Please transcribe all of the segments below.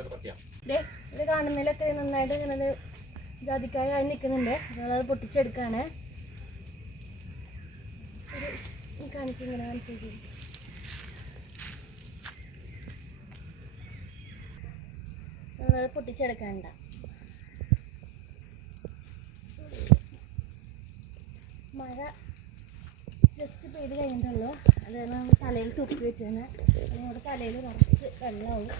ഇത് കാണുന്നതിലൊക്കെ നന്നായിട്ട് ഇങ്ങനെ ജാതിക്കായ ആയി നിൽക്കുന്നുണ്ട്. ഞങ്ങളത് പൊട്ടിച്ചെടുക്കാണ്. ഇങ്ങനെ കാണിച്ചു ഞങ്ങളത് പൊട്ടിച്ചെടുക്കണ്ട. മഴ ജസ്റ്റ് പെയ്ത് കഴിഞ്ഞിട്ടുള്ളൂ. അത് നമ്മൾ തലയിൽ തൂക്കി വെച്ചാണ്. നമ്മുടെ തലയിൽ നിറച്ച് വെള്ളമാവും.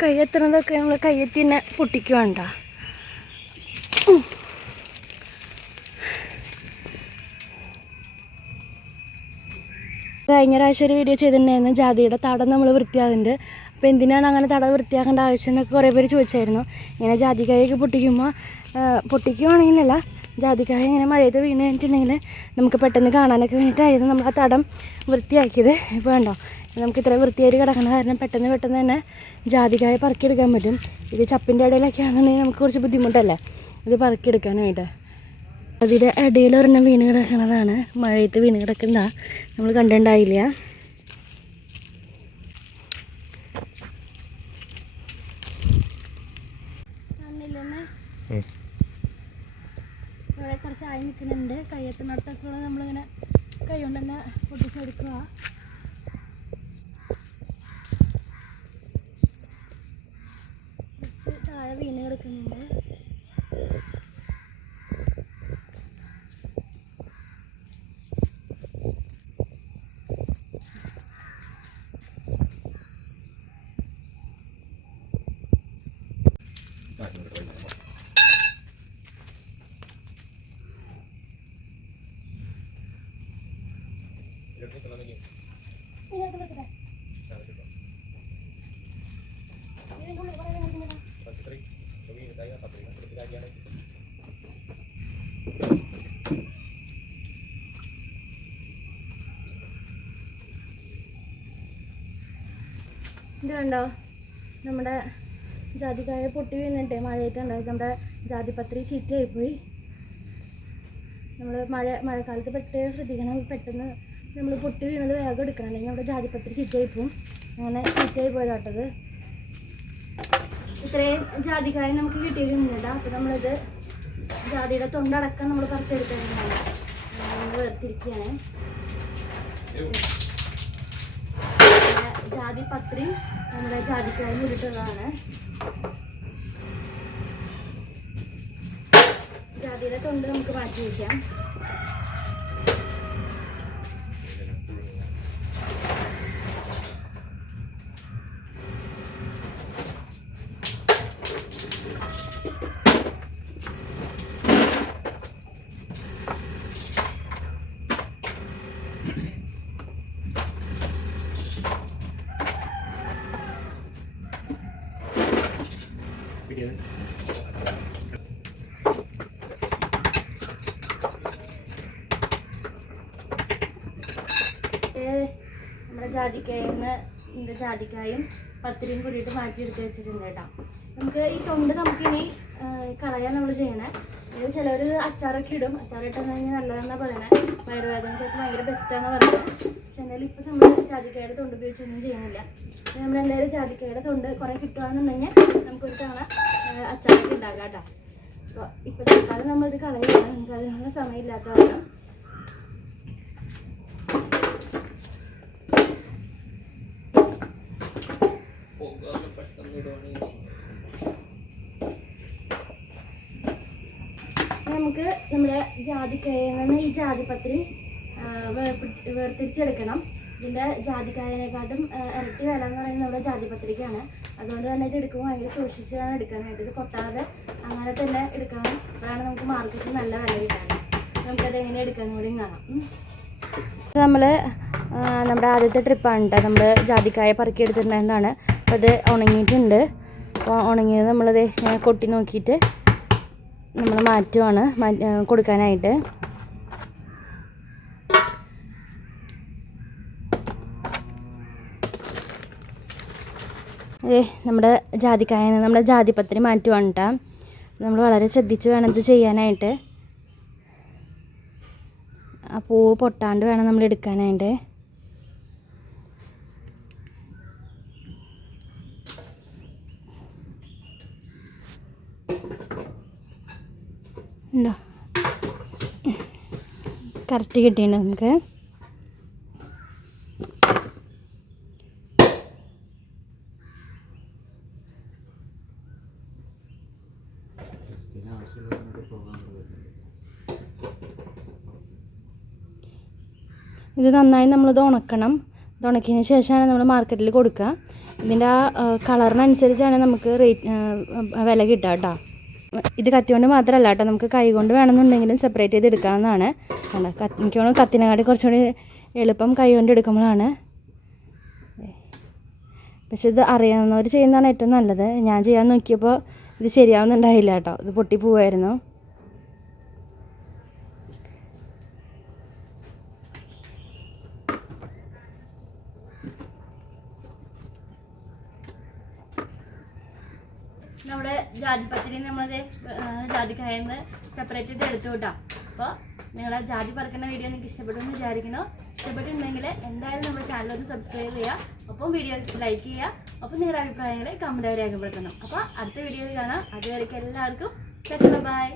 കയ്യെത്തുന്നതൊക്കെ നമ്മൾ കയ്യെത്തി തന്നെ പൊട്ടിക്കുവേണ്ട. കഴിഞ്ഞ പ്രാവശ്യം ഒരു വീഡിയോ ചെയ്തിട്ടുണ്ടായിരുന്നു ജാതിയുടെ തടം നമ്മൾ വൃത്തിയാകുന്നുണ്ട്. അപ്പോൾ എന്തിനാണ് അങ്ങനെ തടം വൃത്തിയാക്കേണ്ട ആവശ്യം എന്നൊക്കെ കുറേ പേര് ചോദിച്ചായിരുന്നു. ഇങ്ങനെ ജാതിക്കായൊക്കെ പൊട്ടിക്കുവാണെങ്കിലല്ല, ജാതിക്കായ ഇങ്ങനെ മഴയത്ത് വീണ് കഴിഞ്ഞിട്ടുണ്ടെങ്കിൽ നമുക്ക് പെട്ടെന്ന് കാണാനൊക്കെ വേണ്ടിയിട്ടായിരുന്നു നമ്മൾ ആ തടം വൃത്തിയാക്കിയത്. ഇപ്പോൾ വേണ്ടോ, നമുക്ക് ഇത്ര വൃത്തിയായിട്ട് കിടക്കുന്ന കാരണം പെട്ടെന്ന് തന്നെ ജാതിക്കായ പറക്കിയെടുക്കാൻ പറ്റും. ഇത് ചപ്പിൻ്റെ ഇടയിലൊക്കെ ആണെന്നുണ്ടെങ്കിൽ നമുക്ക് കുറച്ച് ബുദ്ധിമുട്ടല്ലേ ഇത് പറക്കിയെടുക്കാനായിട്ട്. അതിൻ്റെ ഇടയിൽ ഒരെണ്ണം വീണ് കിടക്കുന്നതാണ്, മഴയത്ത് വീണ് കിടക്കുന്ന നമ്മൾ കണ്ടിട്ടുണ്ടായില്ല. ഇവിടെ കുറച്ച് ആയി നിൽക്കുന്നുണ്ട്. കയ്യെത്തുന്നിടത്തൊക്കെ നമ്മളിങ്ങനെ കൈ കൊണ്ട് തന്നെ പൊട്ടിച്ചെടുക്കുക. കുറച്ച് താഴെ വീണ് കിടക്കുന്നുണ്ട്. ഇത് കണ്ടോ, നമ്മുടെ ജാതിക്കായ പൊട്ടി വീണിട്ട് മഴയത്തുണ്ടായത്. നമ്മുടെ ജാതിപത്രി ചീത്തയായിപ്പോയി. നമ്മൾ മഴക്കാലത്ത് പ്രത്യേകം ശ്രദ്ധിക്കണം. പെട്ടെന്ന് നമ്മൾ പൊട്ടി വീണത് വേഗം എടുക്കണം, അല്ലെങ്കിൽ നമ്മുടെ ജാതിപത്രി ചീത്തയായിപ്പോവും. അങ്ങനെ ചീത്തയായി പോയതാട്ടത്. ഇത്രയും ജാതിക്കായ നമുക്ക് കിട്ടിയിട്ടുണ്ട്. അപ്പോൾ നമ്മളിത് ജാതിയുടെ തൊണ്ടടക്കം നമ്മൾ പറിച്ചെടുക്കാനാണ് വേർതിരിക്കുകയാണ്. ജാതിപത്രി നമ്മുടെ ജാതിക്കായ ഉരുട്ടുന്നതാണ്. ജാതിയുടെ തൊണ്ട് നമുക്ക് മാറ്റി വയ്ക്കാം. നമ്മുടെ ജാതിക്കായും പത്തിരിയും കൂടിയിട്ട് മാറ്റിയെടുത്ത് വെച്ചിട്ടുണ്ട് കേട്ടോ. നമുക്ക് ഈ തൊണ്ട് നമുക്കിനി കളയാൻ നമ്മൾ ചെയ്യണേ. ഇത് ചിലർ അച്ചാറൊക്കെ ഇടും. അച്ചാറിട്ടെന്ന് കഴിഞ്ഞാൽ നല്ലതെന്നാണ് പറയണേ. വയറുവേദനക്കൊക്കെ ഭയങ്കര ബെസ്റ്റാണെന്ന് പറയുന്നത്. പക്ഷെ എന്നാലും ഇപ്പം നമ്മൾ ജാതിക്കായുടെ തൊണ്ട് ഉപയോഗിച്ചൊന്നും ചെയ്യുന്നില്ല. നമ്മളെന്തായാലും ജാതിക്കായുടെ തൊണ്ട് കുറേ കിട്ടുകയാണെന്നുണ്ടെങ്കിൽ നമുക്കൊരു തവണ അച്ചാറൊക്കെ ഉണ്ടാക്കാം കേട്ടോ. അപ്പോൾ ഇപ്പോൾ തൽക്കാലം നമ്മളിത് കളയില്ല, നമുക്ക് അതിനുള്ള സമയമില്ലാത്തതാണ്. നമുക്ക് നമ്മുടെ ജാതിക്കായിൽ നിന്ന് ഈ ജാതിപത്രി വേർതിരിച്ചെടുക്കണം. ഇതിൻ്റെ ജാതിക്കായനെക്കാട്ടും ഇരട്ടി വില എന്ന് പറയുന്നത് നമ്മുടെ ജാതിപത്രിക്കാണ്. അതുകൊണ്ട് തന്നെ ഇത് എടുക്കുമ്പോൾ ഭയങ്കര സൂക്ഷിച്ചാണ് എടുക്കാനായിട്ട്. ഇത് കൊട്ടാതെ അങ്ങനെ തന്നെ എടുക്കണം. അപ്പോഴാണ് നമുക്ക് മാർക്കറ്റിൽ നല്ല വില കിട്ടാൻ. നമുക്കത് എങ്ങനെ എടുക്കാൻ കൂടി കാണാം. നമ്മൾ നമ്മുടെ ആദ്യത്തെ ട്രിപ്പാണ് കേട്ടോ. നമ്മൾ ജാതിക്കായ പറക്കി എടുത്തിട്ടുണ്ടായിരുന്നതാണ്. അപ്പോൾ അത് ഉണങ്ങിയിട്ടുണ്ട്. അപ്പോൾ ഉണങ്ങിയത് നമ്മളത് കൊട്ടി നോക്കിയിട്ട് നമ്മൾ മാറ്റുവാണ് കൊടുക്കാനായിട്ട്. നമ്മുടെ ജാതിക്കായ നമ്മുടെ ജാതിപത്രി മാറ്റുവാണ് കേട്ടോ. നമ്മൾ വളരെ ശ്രദ്ധിച്ച് വേണം ഇത് ചെയ്യാനായിട്ട്. ആ പൂവ് പൊട്ടാണ്ട് വേണം നമ്മൾ എടുക്കാനായിട്ട്. ഉണ്ടോ, കറക്റ്റ് കിട്ടിയിട്ടുണ്ട് നമുക്ക്. ഇത് നന്നായി നമ്മളിത് ഉണക്കണം. ഇത് ഉണക്കിയതിന് ശേഷമാണ് നമ്മൾ മാർക്കറ്റിൽ കൊടുക്കുക. ഇതിൻ്റെ ആ കളറിനനുസരിച്ചാണ് നമുക്ക് വില കിട്ടുക കേട്ടോ. ഇത് കത്തി കൊണ്ട് മാത്രമല്ല കേട്ടോ, നമുക്ക് കൈ കൊണ്ട് വേണമെന്നുണ്ടെങ്കിലും സെപ്പറേറ്റ് ചെയ്ത് എടുക്കാവുന്നതാണ്. കണ്ടോ, എനിക്ക് തോന്നുന്നു കത്തിനെക്കാട്ടി കുറച്ചുകൂടി എളുപ്പം കൈ കൊണ്ട് എടുക്കുമ്പോഴാണ്. പക്ഷെ ഇത് അറിയാവുന്നവർ ചെയ്യുന്നതാണ് ഏറ്റവും നല്ലത്. ഞാൻ ചെയ്യാൻ നോക്കിയപ്പോൾ ഇത് ശരിയാവുന്നുണ്ടായില്ല കേട്ടോ, ഇത് പൊട്ടിപ്പോവായിരുന്നു. നമ്മുടെ ജാതിപത്രി നമ്മളത് ജാതിക്കായെന്ന് സെപ്പറേറ്റ് ചെയ്ത് എടുത്തു കേട്ടോ. അപ്പോൾ നിങ്ങളുടെ ജാതി പറക്കുന്ന വീഡിയോ നിങ്ങൾക്ക് ഇഷ്ടപ്പെട്ടു വിചാരിക്കണോ? ഇഷ്ടപ്പെട്ടിട്ടുണ്ടെങ്കിൽ എന്തായാലും നമ്മുടെ ചാനൽ ഒന്ന് സബ്സ്ക്രൈബ് ചെയ്യുക, ഒപ്പം വീഡിയോ ലൈക്ക് ചെയ്യുക, ഒപ്പം നിങ്ങളുടെ അഭിപ്രായങ്ങൾ കമൻറ്റായി രേഖപ്പെടുത്തണം. അപ്പോൾ അടുത്ത വീഡിയോയിൽ കാണാം. അതുവരെയ്ക്ക് എല്ലാവർക്കും ബൈ.